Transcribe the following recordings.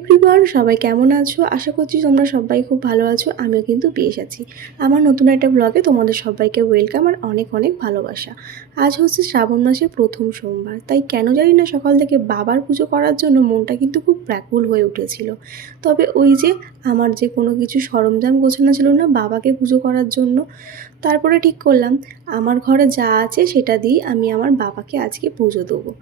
Everyone, সবাই কেমন আছো? আশা করছি তোমরা সবাই খুব ভালো আছো। আমিও কিন্তু বেশ আছি। আমার নতুন একটা ব্লগে তোমাদের সবাইকে ওয়েলকাম আর অনেক অনেক ভালোবাসা। আজ হচ্ছে শ্রাবণ মাসের প্রথম সোমবার, তাই কেন জানি না সকাল থেকে বাবার পুজো করার জন্য মনটা কিন্তু খুব ব্যাকুল হয়ে উঠেছিল। তবে ওই যে আমার যে কোনো কিছু সরঞ্জাম গোছানো ছিল না বাবাকে পুজো করার জন্য, তারপরে ঠিক করলাম আমার ঘরে যা আছে সেটা দিয়েই আমি আমার বাবাকে আজকে পুজো দেবো।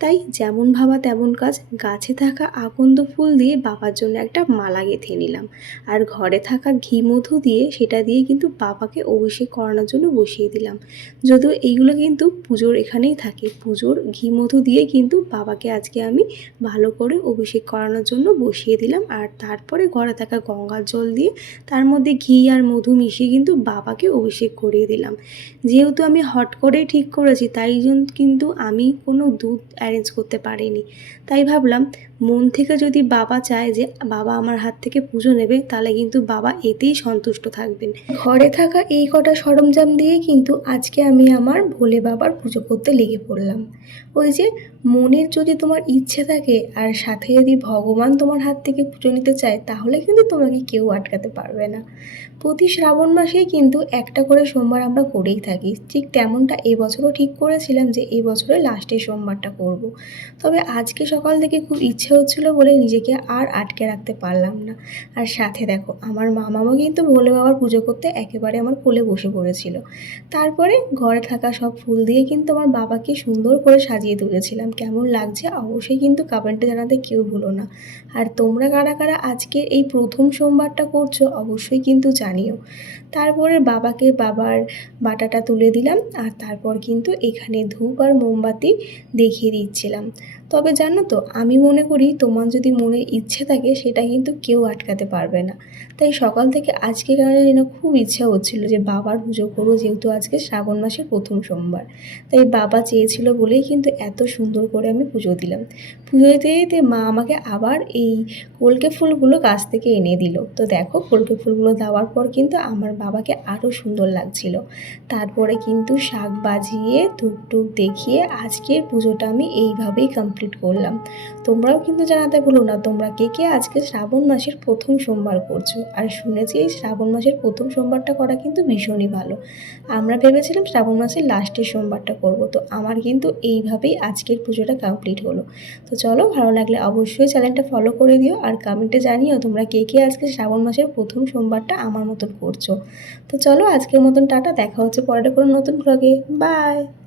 তাই যেমন ভাবা তেমন কাজ, গাছে থাকা আকন্দ ফুল দিয়ে বাবার জন্য একটা মালা গেঁথে নিলাম। আর ঘরে থাকা ঘি মধু দিয়ে সেটা দিয়ে কিন্তু বাবাকে অভিষেক করানোর জন্য বসিয়ে দিলাম। যদিও এইগুলো কিন্তু পুজোর এখানেই থাকে, পুজোর ঘি মধু দিয়ে কিন্তু বাবাকে আজকে আমি ভালো করে অভিষেক করানোর জন্য বসিয়ে দিলাম। আর তারপরে ঘরে থাকা গঙ্গার জল দিয়ে তার মধ্যে ঘি আর মধু মিশিয়ে কিন্তু বাবাকে অভিষেক করিয়ে দিলাম। যেহেতু আমি হট করেই ঠিক করেছি, তাই জন্য কিন্তু আমি কোনো দুধ অ্যারেঞ্জ করতে পারিনি। তাই ভাবলাম মন থেকে যদি বাবা চায় যে বাবা আমার হাত থেকে পুজো নেবে, তাহলে কিন্তু বাবা এতেই সন্তুষ্ট থাকবেন। ঘরে থাকা এই কটা সরঞ্জাম দিয়েই কিন্তু আজকে আমি আমার ভোলে বাবার পুজো করতে লেগে পড়লাম। ওই যে মনের যদি তোমার ইচ্ছে থাকে আর সাথে যদি ভগবান তোমার হাত থেকে পুজো নিতে চায়, তাহলে কিন্তু তোমাকে কেউ আটকাতে পারবে না। প্রতি শ্রাবণ মাসেই কিন্তু একটা করে সোমবার আমরা করেই থাকি। ঠিক তেমনটা এবছরও ঠিক করেছিলাম যে এই বছরের লাস্টের সোমবারটা করব। তবে আজকে সকাল থেকে খুব ইচ্ছে হচ্ছিল বলে নিজেকে আর আটকে রাখতে পারলাম না। আর সাথে দেখো আমার মামাও কিন্তু ভোলে বাবার পুজো করতে একেবারে আমার কোলে বসে পড়েছিল। তারপরে ঘরে থাকা সব ফুল দিয়ে কিন্তু আমার বাবাকে সুন্দর করে সাজিয়ে তুলেছিলাম। কেমন লাগছে অবশ্যই কিন্তু কমেন্টে জানাতে কেউ ভুলো না। আর তোমরা কারা কারা আজকে এই প্রথম সোমবারটা করছো অবশ্যই কিন্তু জানিও। তারপরে বাবাকে বাবার বাটাটা তুলে দিলাম আর তারপর কিন্তু এখানে ধূপ আর মোমবাতি দেখিয়ে দিচ্ছিলাম। তবে জানো তো, আমি মনে করি তোমার যদি মনে ইচ্ছে থাকে সেটা কিন্তু কেউ আটকাতে পারবে না। তাই সকাল থেকে আজকে যেন খুব ইচ্ছা হচ্ছিল যে বাবার পুজো করবো, যেহেতু আজকে শ্রাবণ মাসের প্রথম সোমবার। তাই বাবা চেয়েছিল বলেই কিন্তু এত সুন্দর করে আমি পুজো দিলাম। পুজো দিতে দিতে মা আমাকে আবার এই কলকে ফুলগুলো গাছ থেকে এনে দিল। তো দেখো কলকে ফুলগুলো দেওয়ার পর কিন্তু আমার বাবাকে আরও সুন্দর লাগছিল। তারপরে কিন্তু শাক বাজিয়ে ধূপ টুপ দেখিয়ে আজকের পুজোটা আমি এইভাবেই কমপ্লিট করলাম। তোমরাও কিন্তু জানাতে ভুলো না তোমরা কে কে আজকে শ্রাবণ মাসের প্রথম সোমবার করছো। আর শুনেছি এই শ্রাবণ মাসের প্রথম সোমবারটা করা কিন্তু ভীষণই ভালো। আমরা ভেবেছিলাম শ্রাবণ মাসের লাস্টের সোমবারটা করব। তো আমার কিন্তু এইভাবেই আজকের পুজোটা কমপ্লিট হলো। তো চলো, ভালো লাগলে অবশ্যই চ্যানেলটা ফলো করে দিও আর কমেন্টে জানিও তোমরা কে কে আজকে শ্রাবণ মাসের প্রথম সোমবারটা আমার মতন করছো। তো চলো আজকের মতন টাটা, দেখা হচ্ছে পরের কোনো নতুন ব্লগে। বাই।